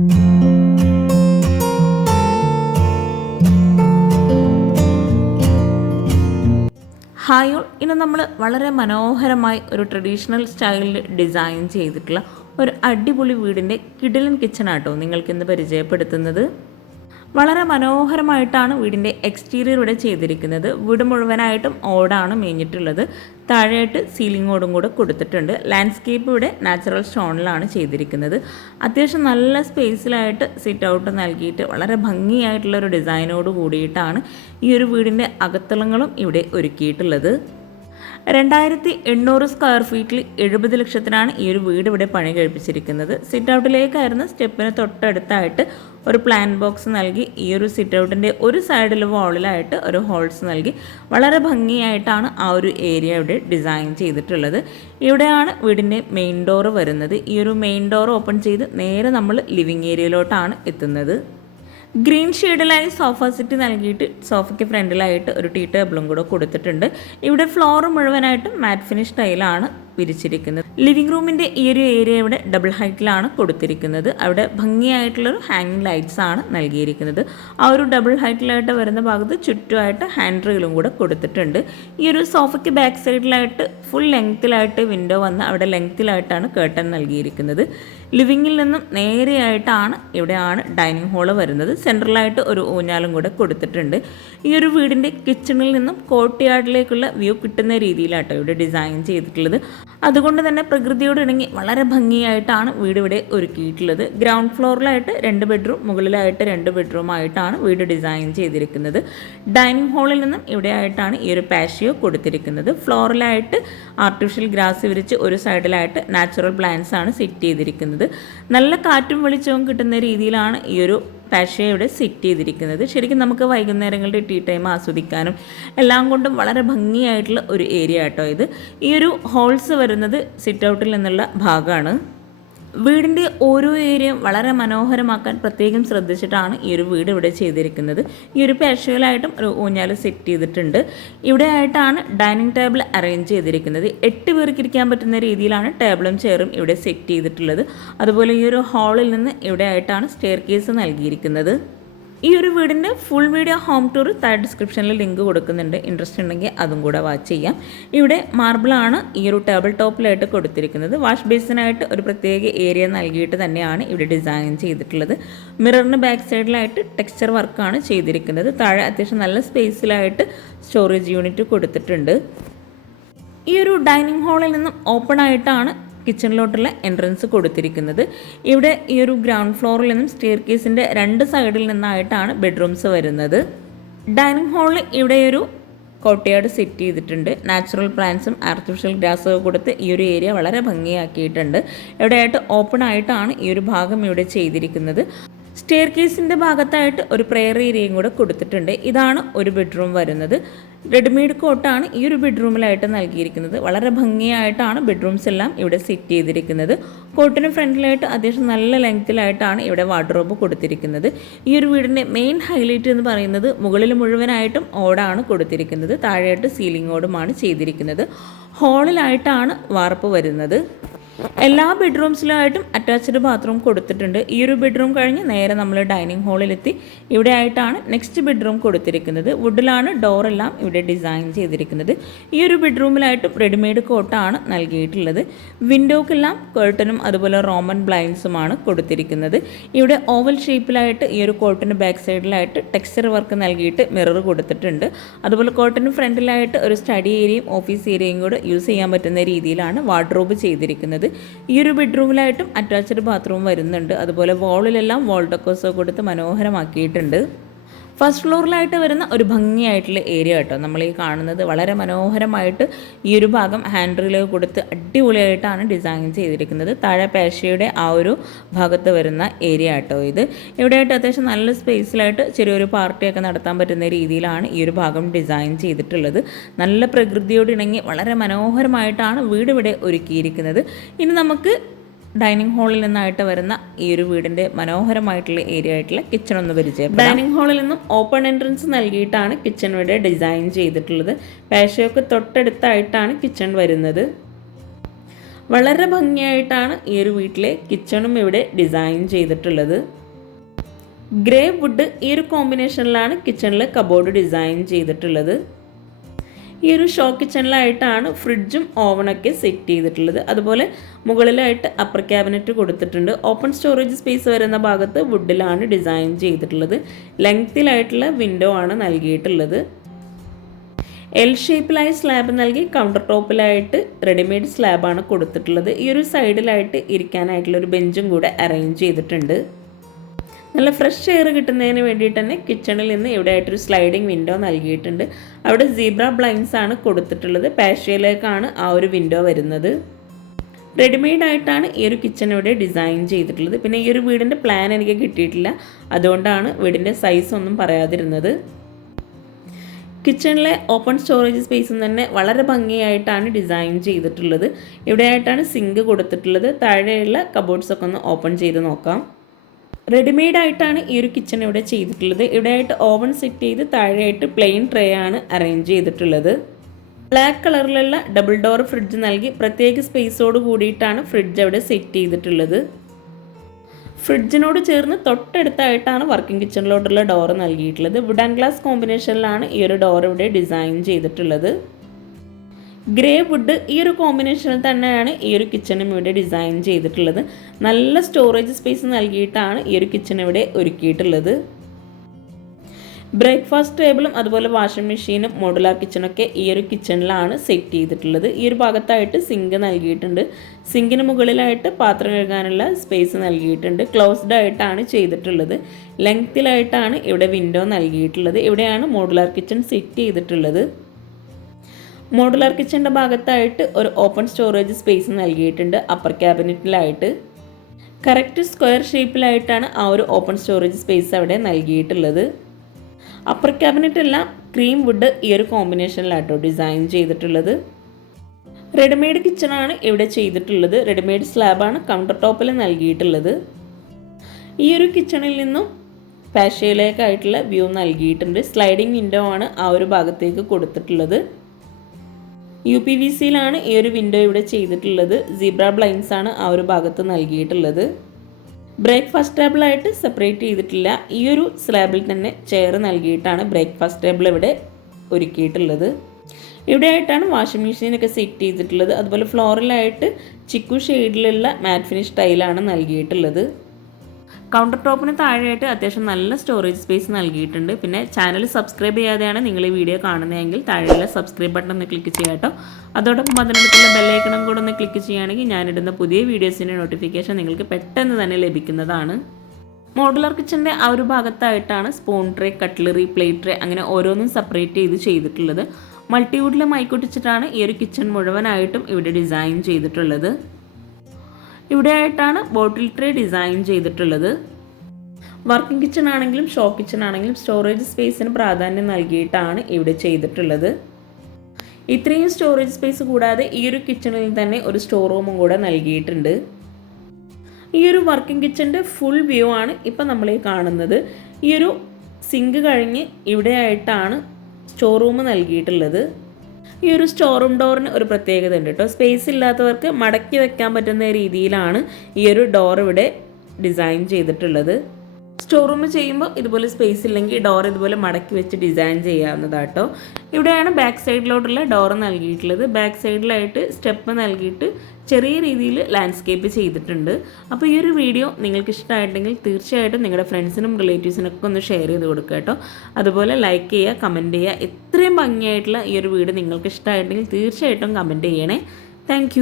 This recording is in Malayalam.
Hi all. ഇന്ന് നമ്മൾ വളരെ മനോഹരമായി ഒരു ട്രഡീഷണൽ സ്റ്റൈലിൽ ഡിസൈൻ ചെയ്തിട്ടുള്ള ഒരു അടിപൊളി വീടിന്റെ കിഡിലൻ കിച്ചണാട്ടോ നിങ്ങൾക്ക് ഇന്ന് പരിചയപ്പെടുത്തുന്നത്. വളരെ മനോഹരമായിട്ടാണ് വീടിന്റെ എക്സ്റ്റീരിയർ ഇവിടെ ചെയ്തിരിക്കുന്നത്. വീട് മുഴുവനായിട്ടും ഓടാണ് മേഞ്ഞിട്ടുള്ളത്. താഴെയായിട്ട് സീലിങ്ങോടും കൂടെ കൊടുത്തിട്ടുണ്ട്. ലാൻഡ്സ്കേപ്പ് ഇവിടെ നാച്ചുറൽ സ്റ്റോണിലാണ് ചെയ്തിരിക്കുന്നത്. അത്യാവശ്യം നല്ല സ്പേസിലായിട്ട് സിറ്റ് ഔട്ട് നൽകിയിട്ട് വളരെ ഭംഗിയായിട്ടുള്ള ഒരു ഡിസൈനോട് കൂടിയിട്ടാണ് ഈ ഒരു വീടിന്റെ അകത്തളങ്ങളും ഇവിടെ ഒരുക്കിയിട്ടുള്ളത്. രണ്ടായിരത്തി എണ്ണൂറ് സ്ക്വയർ ഫീറ്റിൽ എഴുപത് ലക്ഷത്തിനാണ് ഈ ഒരു വീട് ഇവിടെ പണി കഴിപ്പിച്ചിരിക്കുന്നത്. സിറ്റ് ഔട്ടിലേക്കായിരുന്നു സ്റ്റെപ്പിന് തൊട്ടടുത്തായിട്ട് ഒരു പ്ലാൻ ബോക്സ് നൽകി. ഈ ഒരു സിറ്റ് ഔട്ടിന്റെ ഒരു സൈഡിൽ വാളിലായിട്ട് ഒരു ഹോൾസ് നൽകി. വളരെ ഭംഗിയായിട്ടാണ് ആ ഒരു ഏരിയ ഇവിടെ ഡിസൈൻ ചെയ്തിട്ടുള്ളത്. ഇവിടെയാണ് വീടിന്റെ മെയിൻ ഡോറ് വരുന്നത്. ഈ ഒരു മെയിൻ ഡോർ ഓപ്പൺ ചെയ്ത് നേരെ നമ്മൾ ലിവിങ് ഏരിയയിലോട്ടാണ് എത്തുന്നത്. ഗ്രീൻ ഷെയ്ഡിലായി സോഫ സെറ്റ് നൽകിയിട്ട് സോഫയ്ക്ക് ഫ്രണ്ടിലായിട്ട് ഒരു ടീ ടേബിളും കൂടെ കൊടുത്തിട്ടുണ്ട്. ഇവിടെ ഫ്ലോർ മുഴുവനായിട്ടും മാറ്റ് ഫിനിഷ് ടൈലാണ് വിരിച്ചിരിക്കുന്നത് ലിവിംഗ് റൂമിന്റെ ഈ ഒരു ഏരിയ ഇവിടെ ഡബിൾ ഹൈറ്റിലാണ് കൊടുത്തിരിക്കുന്നത്. അവിടെ ഭംഗിയായിട്ടുള്ളൊരു ഹാങ്ങിങ് ലൈറ്റ്സ് ആണ് നൽകിയിരിക്കുന്നത്. ആ ഒരു ഡബിൾ ഹൈറ്റിലായിട്ട് വരുന്ന ഭാഗത്ത് ചുറ്റുമായിട്ട് ഹാൻഡ് റീലും കൂടെ കൊടുത്തിട്ടുണ്ട്. ഈ ഒരു സോഫയ്ക്ക് ബാക്ക് സൈഡിലായിട്ട് ഫുൾ ലെങ്ത്തിലായിട്ട് വിൻഡോ വന്ന് അവിടെ ലെങ്ത്തിലായിട്ടാണ് കേട്ടൻ നൽകിയിരിക്കുന്നത്. ലിവിങ്ങിൽ നിന്നും നേരെയായിട്ടാണ് ഇവിടെയാണ് ഡൈനിങ് ഹാൾ വരുന്നത്. സെൻട്രലായിട്ട് ഒരു ഊഞ്ഞാലും കൂടെ കൊടുത്തിട്ടുണ്ട്. ഈ ഒരു വീടിന്റെ കിച്ചണിൽ നിന്നും കോട്ടിയാർഡിലേക്കുള്ള വ്യൂ കിട്ടുന്ന രീതിയിലാട്ടോ ഇവിടെ ഡിസൈൻ ചെയ്തിട്ടുള്ളത്. അതുകൊണ്ട് തന്നെ പ്രകൃതിയോട് ഇണങ്ങി വളരെ ഭംഗിയായിട്ടാണ് വീട് ഇവിടെ ഒരുക്കിയിട്ടുള്ളത്. ഗ്രൗണ്ട് ഫ്ലോറിലായിട്ട് രണ്ട് ബെഡ്റൂം മുകളിലായിട്ട് രണ്ട് ബെഡ്റൂം ആയിട്ടാണ് വീട് ഡിസൈൻ ചെയ്തിരിക്കുന്നത്. ഡൈനിങ് ഹാളിൽ നിന്നും ഇവിടെ ആയിട്ടാണ് ഈ ഒരു പാഷിയോ കൊടുത്തിരിക്കുന്നത്. ഫ്ലോറിലായിട്ട് ആർട്ടിഫിഷ്യൽ ഗ്രാസ് വിരിച്ച് ഒരു സൈഡിലായിട്ട് നാച്ചുറൽ പ്ലാന്റ്സ് ആണ് സെറ്റ് ചെയ്തിരിക്കുന്നത്. നല്ല കാറ്റും വെളിച്ചവും കിട്ടുന്ന രീതിയിലാണ് ഈ ഒരു പാഷ്യ ഇവിടെ സെറ്റ് ചെയ്തിരിക്കുന്നത്. ശരിക്കും നമുക്ക് വൈകുന്നേരങ്ങളുടെ ടീ ടൈം ആസ്വദിക്കാനും എല്ലാം കൊണ്ടും വളരെ ഭംഗിയായിട്ടുള്ള ഒരു ഏരിയ കേട്ടോ ഇത്. ഈ ഒരു ഹോൾസ് വരുന്നത് സിറ്റ് ഔട്ടിൽ നിന്നുള്ള ഭാഗമാണ്. വീടിന്റെ ഓരോ ഏരിയയും വളരെ മനോഹരമാക്കാൻ പ്രത്യേകം ശ്രദ്ധിച്ചിട്ടാണ് ഈ ഒരു വീട് ഇവിടെ ചെയ്തിരിക്കുന്നത്. ഈ ഒരു പേഷ്യലായിട്ടും ഒരു ഊഞ്ഞാൽ സെറ്റ് ചെയ്തിട്ടുണ്ട്. ഇവിടെ ആയിട്ടാണ് ഡൈനിങ് ടേബിൾ അറേഞ്ച് ചെയ്തിരിക്കുന്നത്. എട്ട് പേർക്ക് ഇരിക്കാൻ പറ്റുന്ന രീതിയിലാണ് ടേബിളും ചെയറും ഇവിടെ സെറ്റ് ചെയ്തിട്ടുള്ളത്. അതുപോലെ ഈ ഒരു ഹാളിൽ നിന്ന് ഇവിടെ ആയിട്ടാണ് സ്റ്റെയർ കേസ് നൽകിയിരിക്കുന്നത്. ഈ ഒരു വീടിന്റെ ഫുൾ വീഡിയോ ഹോം ടൂർ താഴെ ഡിസ്ക്രിപ്ഷനിൽ ലിങ്ക് കൊടുക്കുന്നുണ്ട്. ഇൻട്രസ്റ്റ് ഉണ്ടെങ്കിൽ അതും കൂടെ വാച്ച് ചെയ്യാം. ഇവിടെ മാർബിളാണ് ഈ ഒരു ടേബിൾ ടോപ്പിലായിട്ട് കൊടുത്തിരിക്കുന്നത്. വാഷ് ബേസിനായിട്ട് ഒരു പ്രത്യേക ഏരിയ നൽകിയിട്ട് തന്നെയാണ് ഇവിടെ ഡിസൈൻ ചെയ്തിട്ടുള്ളത്. മിററിന് ബാക്ക് സൈഡിലായിട്ട് ടെക്സ്ചർ വർക്കാണ് ചെയ്തിരിക്കുന്നത്. താഴെ അത്യാവശ്യം നല്ല സ്പേസിലായിട്ട് സ്റ്റോറേജ് യൂണിറ്റ് കൊടുത്തിട്ടുണ്ട്. ഈ ഒരു ഡൈനിങ് ഹാളിൽ നിന്നും ഓപ്പൺ ആയിട്ടാണ് കിച്ചണിലോട്ടുള്ള എൻട്രൻസ് കൊടുത്തിരിക്കുന്നത്. ഇവിടെ ഈ ഒരു ഗ്രൗണ്ട് ഫ്ലോറിൽ നിന്നും സ്റ്റെയർ കേസിന്റെ രണ്ട് സൈഡിൽ നിന്നായിട്ടാണ് ബെഡ്റൂംസ് വരുന്നത്. ഡൈനിങ് ഹാളിൽ ഇവിടെ ഒരു കോട്ടയാട് സെറ്റ് ചെയ്തിട്ടുണ്ട്. നാച്ചുറൽ പ്ലാന്റ്സും ആർട്ടിഫിഷ്യൽ ഗ്രാസൊക്കെ കൊടുത്ത് ഈ ഒരു ഏരിയ വളരെ ഭംഗിയാക്കിയിട്ടുണ്ട്. ഇവിടെയായിട്ട് ഓപ്പൺ ആയിട്ടാണ് ഈ ഒരു ഭാഗം ഇവിടെ ചെയ്തിരിക്കുന്നത്. സ്റ്റെയർ കേസിന്റെ ഭാഗത്തായിട്ട് ഒരു പ്രെയർ ഏരിയയും കൂടെ കൊടുത്തിട്ടുണ്ട്. ഇതാണ് ഒരു ബെഡ്റൂം വരുന്നത്. റെഡിമെയ്ഡ് കോട്ടാണ് ഈ ഒരു ബെഡ്റൂമിലായിട്ട് നൽകിയിരിക്കുന്നത്. വളരെ ഭംഗിയായിട്ടാണ് ബെഡ്റൂംസ് എല്ലാം ഇവിടെ സെറ്റ് ചെയ്തിരിക്കുന്നത്. കോട്ടിന് ഫ്രണ്ടിലായിട്ട് അത്യാവശ്യം നല്ല ലെങ്ത്തിലായിട്ടാണ് ഇവിടെ വാർഡ്രോബ് കൊടുത്തിരിക്കുന്നത്. ഈ ഒരു വീടിന്റെ മെയിൻ ഹൈലൈറ്റ് എന്ന് പറയുന്നത് മുകളിൽ മുഴുവനായിട്ടും ഓടാണ് കൊടുത്തിരിക്കുന്നത്. താഴെയായിട്ട് സീലിംഗ് ഓടുമാണ് ചെയ്തിരിക്കുന്നത്. ഹോളിലായിട്ടാണ് വാർപ്പ് വരുന്നത്. എല്ലാ ബെഡ്റൂംസിലായിട്ടും അറ്റാച്ച്ഡ് ബാത്റൂം കൊടുത്തിട്ടുണ്ട്. ഈ ഒരു ബെഡ്റൂം കഴിഞ്ഞ് നേരെ നമ്മൾ ഡൈനിങ് ഹാളിലെത്തി. ഇവിടെ ആയിട്ടാണ് നെക്സ്റ്റ് ബെഡ്റൂം കൊടുത്തിരിക്കുന്നത്. വുഡിലാണ് ഡോറെല്ലാം ഇവിടെ ഡിസൈൻ ചെയ്തിരിക്കുന്നത്. ഈ ഒരു ബെഡ്റൂമിലായിട്ടും റെഡിമെയ്ഡ് കോട്ടാണ് നൽകിയിട്ടുള്ളത്. വിൻഡോക്കെല്ലാം കേർട്ടനും അതുപോലെ റോമൻ ബ്ലൈൻസുമാണ് കൊടുത്തിരിക്കുന്നത്. ഇവിടെ ഓവൽ ഷേപ്പിലായിട്ട് ഈ ഒരു കോട്ടിന് ബാക്ക് സൈഡിലായിട്ട് ടെക്സ്ചർ വർക്ക് നൽകിയിട്ട് മിറർ കൊടുത്തിട്ടുണ്ട്. അതുപോലെ കോട്ടിന് ഫ്രണ്ടിലായിട്ട് ഒരു സ്റ്റഡി ഏരിയയും ഓഫീസ് ഏരിയയും കൂടെ യൂസ് ചെയ്യാൻ പറ്റുന്ന രീതിയിലാണ് വാർഡ്രോബ് ചെയ്തിരിക്കുന്നത്. ഈ ഒരു ബെഡ്റൂമിലായിട്ടും അറ്റാച്ച്ഡ് ബാത്റൂം വരുന്നുണ്ട്. അതുപോലെ വാളിലെല്ലാം വാൾ ഡെക്കോസോ കൊടുത്ത് മനോഹരമാക്കിയിട്ടുണ്ട്. ഫസ്റ്റ് ഫ്ലോറിലായിട്ട് വരുന്ന ഒരു ഭംഗിയായിട്ടുള്ള ഏരിയ കേട്ടോ. നമ്മൾ ഈ കാണുന്നത് വളരെ മനോഹരമായിട്ട് ഈ ഒരു ഭാഗം ഹാൻഡ് റീൽ കൊടുത്ത് അടിപൊളിയായിട്ടാണ് ഡിസൈൻ ചെയ്തിരിക്കുന്നത്. താഴെ പേശയുടെ ആ ഒരു ഭാഗത്ത് വരുന്ന ഏരിയ കേട്ടോ ഇത്. ഇവിടെയായിട്ട് അത്യാവശ്യം നല്ല സ്പേസിലായിട്ട് ചെറിയൊരു പാർട്ടിയൊക്കെ നടത്താൻ പറ്റുന്ന രീതിയിലാണ് ഈ ഒരു ഭാഗം ഡിസൈൻ ചെയ്തിട്ടുള്ളത്. നല്ല പ്രകൃതിയോട് ഇണങ്ങി വളരെ മനോഹരമായിട്ടാണ് വീട് ഇവിടെ ഒരുക്കിയിരിക്കുന്നത്. ഇനി നമുക്ക് ഡൈനിങ് ഹാളിൽ നിന്നായിട്ട് വരുന്ന ഈ ഒരു വീടിന്റെ മനോഹരമായിട്ടുള്ള ഏരിയ ആയിട്ടുള്ള കിച്ചൺ ഒന്ന് പരിചയം ഡൈനിങ് ഹാളിൽ നിന്നും ഓപ്പൺ എൻട്രൻസ് നൽകിയിട്ടാണ് കിച്ചൺ ഇവിടെ ഡിസൈൻ ചെയ്തിട്ടുള്ളത്. പേശയൊക്കെ തൊട്ടടുത്തായിട്ടാണ് കിച്ചൺ വരുന്നത്. വളരെ ഭംഗിയായിട്ടാണ് ഈ ഒരു വീട്ടിലെ കിച്ചണും ഇവിടെ ഡിസൈൻ ചെയ്തിട്ടുള്ളത്. ഗ്രേ വുഡ് ഈ ഒരു കോമ്പിനേഷനിലാണ് കിച്ചണിൽ കബോർഡ് ഡിസൈൻ ചെയ്തിട്ടുള്ളത്. ഈ ഒരു ഷോ കിച്ചണിലായിട്ടാണ് ഫ്രിഡ്ജും ഓവണൊക്കെ സെറ്റ് ചെയ്തിട്ടുള്ളത്. അതുപോലെ മുകളിലായിട്ട് അപ്പർ ക്യാബിനറ്റ് കൊടുത്തിട്ടുണ്ട്. ഓപ്പൺ സ്റ്റോറേജ് സ്പേസ് വരുന്ന ഭാഗത്ത് വുഡിലാണ് ഡിസൈൻ ചെയ്തിട്ടുള്ളത്. ലെങ്ത്തിലായിട്ടുള്ള വിൻഡോ ആണ് നൽകിയിട്ടുള്ളത്. എൽ ഷേപ്പിലായി സ്ലാബ് നൽകി കൗണ്ടർ ടോപ്പിലായിട്ട് റെഡിമെയ്ഡ് സ്ലാബാണ് കൊടുത്തിട്ടുള്ളത്. ഈ ഒരു സൈഡിലായിട്ട് ഇരിക്കാനായിട്ടുള്ള ഒരു ബെഞ്ചും കൂടെ അറേഞ്ച് ചെയ്തിട്ടുണ്ട്. നല്ല ഫ്രഷ് എയർ കിട്ടുന്നതിന് വേണ്ടിയിട്ട് തന്നെ കിച്ചണിൽ നിന്ന് ഇവിടെ ആയിട്ടൊരു സ്ലൈഡിങ് വിൻഡോ നൽകിയിട്ടുണ്ട്. അവിടെ സീബ്ര ബ്ലൈൻസ് ആണ് കൊടുത്തിട്ടുള്ളത്. പാഷ്യയിലേക്കാണ് ആ ഒരു വിൻഡോ വരുന്നത്. റെഡിമെയ്ഡ് ആയിട്ടാണ് ഈ ഒരു കിച്ചൺ ഇവിടെ ഡിസൈൻ ചെയ്തിട്ടുള്ളത്. പിന്നെ ഈ ഒരു വീടിന്റെ പ്ലാൻ എനിക്ക് കിട്ടിയിട്ടില്ല. അതുകൊണ്ടാണ് വീടിന്റെ സൈസ് ഒന്നും പറയാതിരുന്നത്. കിച്ചണിലെ ഓപ്പൺ സ്റ്റോറേജ് സ്പേസും തന്നെ വളരെ ഭംഗിയായിട്ടാണ് ഡിസൈൻ ചെയ്തിട്ടുള്ളത്. ഇവിടെയായിട്ടാണ് സിങ്ക് കൊടുത്തിട്ടുള്ളത്. താഴെയുള്ള കബോർഡ്സൊക്കെ ഒന്ന് ഓപ്പൺ ചെയ്ത് നോക്കാം. റെഡിമെയ്ഡ് ആയിട്ടാണ് ഈ ഒരു കിച്ചൺ ഇവിടെ ചെയ്തിട്ടുള്ളത്. ഇവിടെയായിട്ട് ഓവൻ സെറ്റ് ചെയ്ത് താഴെയായിട്ട് പ്ലെയിൻ ട്രേ ആണ് അറേഞ്ച് ചെയ്തിട്ടുള്ളത്. ബ്ലാക്ക് കളറിലുള്ള ഡബിൾ ഡോർ ഫ്രിഡ്ജ് നൽകി പ്രത്യേക സ്പേസോട് കൂടിയിട്ടാണ് ഫ്രിഡ്ജ് അവിടെ സെറ്റ് ചെയ്തിട്ടുള്ളത്. ഫ്രിഡ്ജിനോട് ചേർന്ന് തൊട്ടടുത്തായിട്ടാണ് വർക്കിംഗ് കിച്ചണിലോട്ടുള്ള ഡോർ നൽകിയിട്ടുള്ളത്. വുഡ് ആൻഡ് ഗ്ലാസ് കോമ്പിനേഷനിലാണ് ഈ ഒരു ഡോർ ഇവിടെ ഡിസൈൻ ചെയ്തിട്ടുള്ളത്. ഗ്രേ വുഡ് ഈ ഒരു കോമ്പിനേഷനിൽ തന്നെയാണ് ഈ ഒരു കിച്ചണും ഇവിടെ ഡിസൈൻ ചെയ്തിട്ടുള്ളത്. നല്ല സ്റ്റോറേജ് സ്പേസ് നൽകിയിട്ടാണ് ഈ ഒരു കിച്ചൺ ഇവിടെ ഒരുക്കിയിട്ടുള്ളത്. ബ്രേക്ക്ഫാസ്റ്റ് ടേബിളും അതുപോലെ വാഷിംഗ് മെഷീനും മോഡുലാർ കിച്ചണൊക്കെ ഈ ഒരു കിച്ചണിലാണ് സെറ്റ് ചെയ്തിട്ടുള്ളത്. ഈ ഒരു ഭാഗത്തായിട്ട് സിങ്ക് നൽകിയിട്ടുണ്ട്. സിങ്കിന് മുകളിലായിട്ട് പാത്രം കഴുകാനുള്ള സ്പേസ് നൽകിയിട്ടുണ്ട്. ക്ലോസ്ഡ് ആയിട്ടാണ് ചെയ്തിട്ടുള്ളത്. ലെങ്ത്തിലായിട്ടാണ് ഇവിടെ വിൻഡോ നൽകിയിട്ടുള്ളത്. ഇവിടെയാണ് മോഡുലാർ കിച്ചൺ സെറ്റ് ചെയ്തിട്ടുള്ളത്. മോഡുലാർ കിച്ചന്റെ ഭാഗത്തായിട്ട് ഒരു ഓപ്പൺ സ്റ്റോറേജ് സ്പേസ് നൽകിയിട്ടുണ്ട് അപ്പർ ക്യാബിനറ്റിലായിട്ട് കറക്റ്റ് സ്ക്വയർ ഷേപ്പിലായിട്ടാണ് ആ ഒരു ഓപ്പൺ സ്റ്റോറേജ് സ്പേസ് അവിടെ നൽകിയിട്ടുള്ളത്. അപ്പർ ക്യാബിനറ്റ് എല്ലാം ക്രീം വുഡ് ഈ ഒരു കോമ്പിനേഷനിലാട്ടോ ഡിസൈൻ ചെയ്തിട്ടുള്ളത്. റെഡിമെയ്ഡ് കിച്ചണാണ് ഇവിടെ ചെയ്തിട്ടുള്ളത്. റെഡിമെയ്ഡ് സ്ലാബാണ് കൗണ്ടർ ടോപ്പിൽ നൽകിയിട്ടുള്ളത്. ഈ ഒരു കിച്ചണിൽ നിന്നും പാഷയിലേക്കായിട്ടുള്ള വ്യൂ നൽകിയിട്ടുണ്ട്. സ്ലൈഡിംഗ് വിൻഡോ ആണ് ആ ഒരു ഭാഗത്തേക്ക് കൊടുത്തിട്ടുള്ളത്. യു പി വി സിയിലാണ് ഈ ഒരു വിൻഡോ ഇവിടെ ചെയ്തിട്ടുള്ളത്. സീബ്ര ബ്ലൈൻസ് ആണ് ആ ഒരു ഭാഗത്ത് നൽകിയിട്ടുള്ളത്. ബ്രേക്ക്ഫാസ്റ്റ് ടേബിളായിട്ട് സെപ്പറേറ്റ് ചെയ്തിട്ടില്ല. ഈ ഒരു സ്ലാബിൽ തന്നെ ചെയർ നൽകിയിട്ടാണ് ബ്രേക്ക്ഫാസ്റ്റ് ടേബിൾ ഇവിടെ ഒരുക്കിയിട്ടുള്ളത്. ഇവിടെ ആയിട്ടാണ് വാഷിംഗ് മെഷീനൊക്കെ സെറ്റ് ചെയ്തിട്ടുള്ളത്. അതുപോലെ ഫ്ലോറിലായിട്ട് ചിക്കു ഷെയ്ഡിലുള്ള മാറ്റ് ഫിനിഷ് ടൈലാണ് നൽകിയിട്ടുള്ളത്. കൗണ്ടർ ടോപ്പിന് താഴെയായിട്ട് അത്യാവശ്യം നല്ല സ്റ്റോറേജ് സ്പേസ് നൽകിയിട്ടുണ്ട്. പിന്നെ ചാനൽ സബ്സ്ക്രൈബ് ചെയ്യാതെയാണ് നിങ്ങൾ ഈ വീഡിയോ കാണുന്നതെങ്കിൽ താഴെയുള്ള സബ്സ്ക്രൈബ് ബട്ടൺ ഒന്ന് ക്ലിക്ക് ചെയ്യാം കേട്ടോ. അതോടൊപ്പം അതിനടുത്തുള്ള ബെല്ലൈക്കണം കൂടെ ഒന്ന് ക്ലിക്ക് ചെയ്യുകയാണെങ്കിൽ ഞാനിടുന്ന പുതിയ വീഡിയോസിന്റെ നോട്ടിഫിക്കേഷൻ നിങ്ങൾക്ക് പെട്ടെന്ന് തന്നെ ലഭിക്കുന്നതാണ്. മോഡുലർ കിച്ചന്റെ ആ ഒരു ഭാഗത്തായിട്ടാണ് spoon tray cutlery plate tray അങ്ങനെ ഓരോന്നും സെപ്പറേറ്റ് ചെയ്ത് ചെയ്തിട്ടുള്ളത്. മൾട്ടിവുഡിലെ മൈക്കൊട്ടിച്ചിട്ടാണ് ഈ ഒരു കിച്ചൺ മുഴുവനായിട്ടും ഇവിടെ ഡിസൈൻ ചെയ്തിട്ടുള്ളത്. ഇവിടെയായിട്ടാണ് ബോട്ടിൽ ട്രേ ഡിസൈൻ ചെയ്തിട്ടുള്ളത്. വർക്കിംഗ് കിച്ചൺ ആണെങ്കിലും ഷോ കിച്ചൺ ആണെങ്കിലും സ്റ്റോറേജ് സ്പേസിന് പ്രാധാന്യം നൽകിയിട്ടാണ് ഇവിടെ ചെയ്തിട്ടുള്ളത്. ഇത്രയും സ്റ്റോറേജ് സ്പേസ് കൂടാതെ ഈ ഒരു കിച്ചണിൽ തന്നെ ഒരു സ്റ്റോർ റൂമും കൂടെ നൽകിയിട്ടുണ്ട്. ഈ ഒരു വർക്കിംഗ് കിച്ചന്റെ ഫുൾ വ്യൂ ആണ് ഇപ്പം നമ്മൾ ഈ കാണുന്നത്. ഈ ഒരു സിങ്ക് കഴിഞ്ഞ് ഇവിടെയായിട്ടാണ് സ്റ്റോർ റൂം നൽകിയിട്ടുള്ളത്. ഈ ഒരു സ്റ്റോർ റൂം ഡോറിന് ഒരു പ്രത്യേകത ഉണ്ട് കേട്ടോ. സ്പേസ് ഇല്ലാത്തവർക്ക് മടക്കി വെക്കാൻ പറ്റുന്ന രീതിയിലാണ് ഈ ഒരു ഡോർ ഇവിടെ ഡിസൈൻ ചെയ്തിട്ടുള്ളത്. സ്റ്റോർ റൂം ചെയ്യുമ്പോൾ ഇതുപോലെ സ്പേസ് ഇല്ലെങ്കിൽ ഡോർ ഇതുപോലെ മടക്കി വെച്ച് ഡിസൈൻ ചെയ്യാവുന്നതാട്ടോ ഇവിടെയാണ് ബാക്ക് സൈഡിലോട്ടുള്ള ഡോർ നൽകിയിട്ടുള്ളത്. ബാക്ക് സൈഡിലായിട്ട് സ്റ്റെപ്പ് നൽകിയിട്ട് ചെറിയ രീതിയിൽ ലാൻഡ്സ്കേപ്പ് ചെയ്തിട്ടുണ്ട്. അപ്പോൾ ഈ ഒരു വീഡിയോ നിങ്ങൾക്ക് ഇഷ്ടമായിട്ടുണ്ടെങ്കിൽ തീർച്ചയായിട്ടും നിങ്ങളുടെ ഫ്രണ്ട്സിനും റിലേറ്റീവ്സിനൊക്കെ ഒന്ന് ഷെയർ ചെയ്ത് കൊടുക്കുക കേട്ടോ. അതുപോലെ ലൈക്ക് ചെയ്യുക കമന്റ് ചെയ്യുക. ഇത്രയും ഭംഗിയായിട്ടുള്ള ഈ ഒരു വീഡിയോ നിങ്ങൾക്ക് ഇഷ്ടമായിട്ടുണ്ടെങ്കിൽ തീർച്ചയായിട്ടും കമന്റ് ചെയ്യണേ. താങ്ക്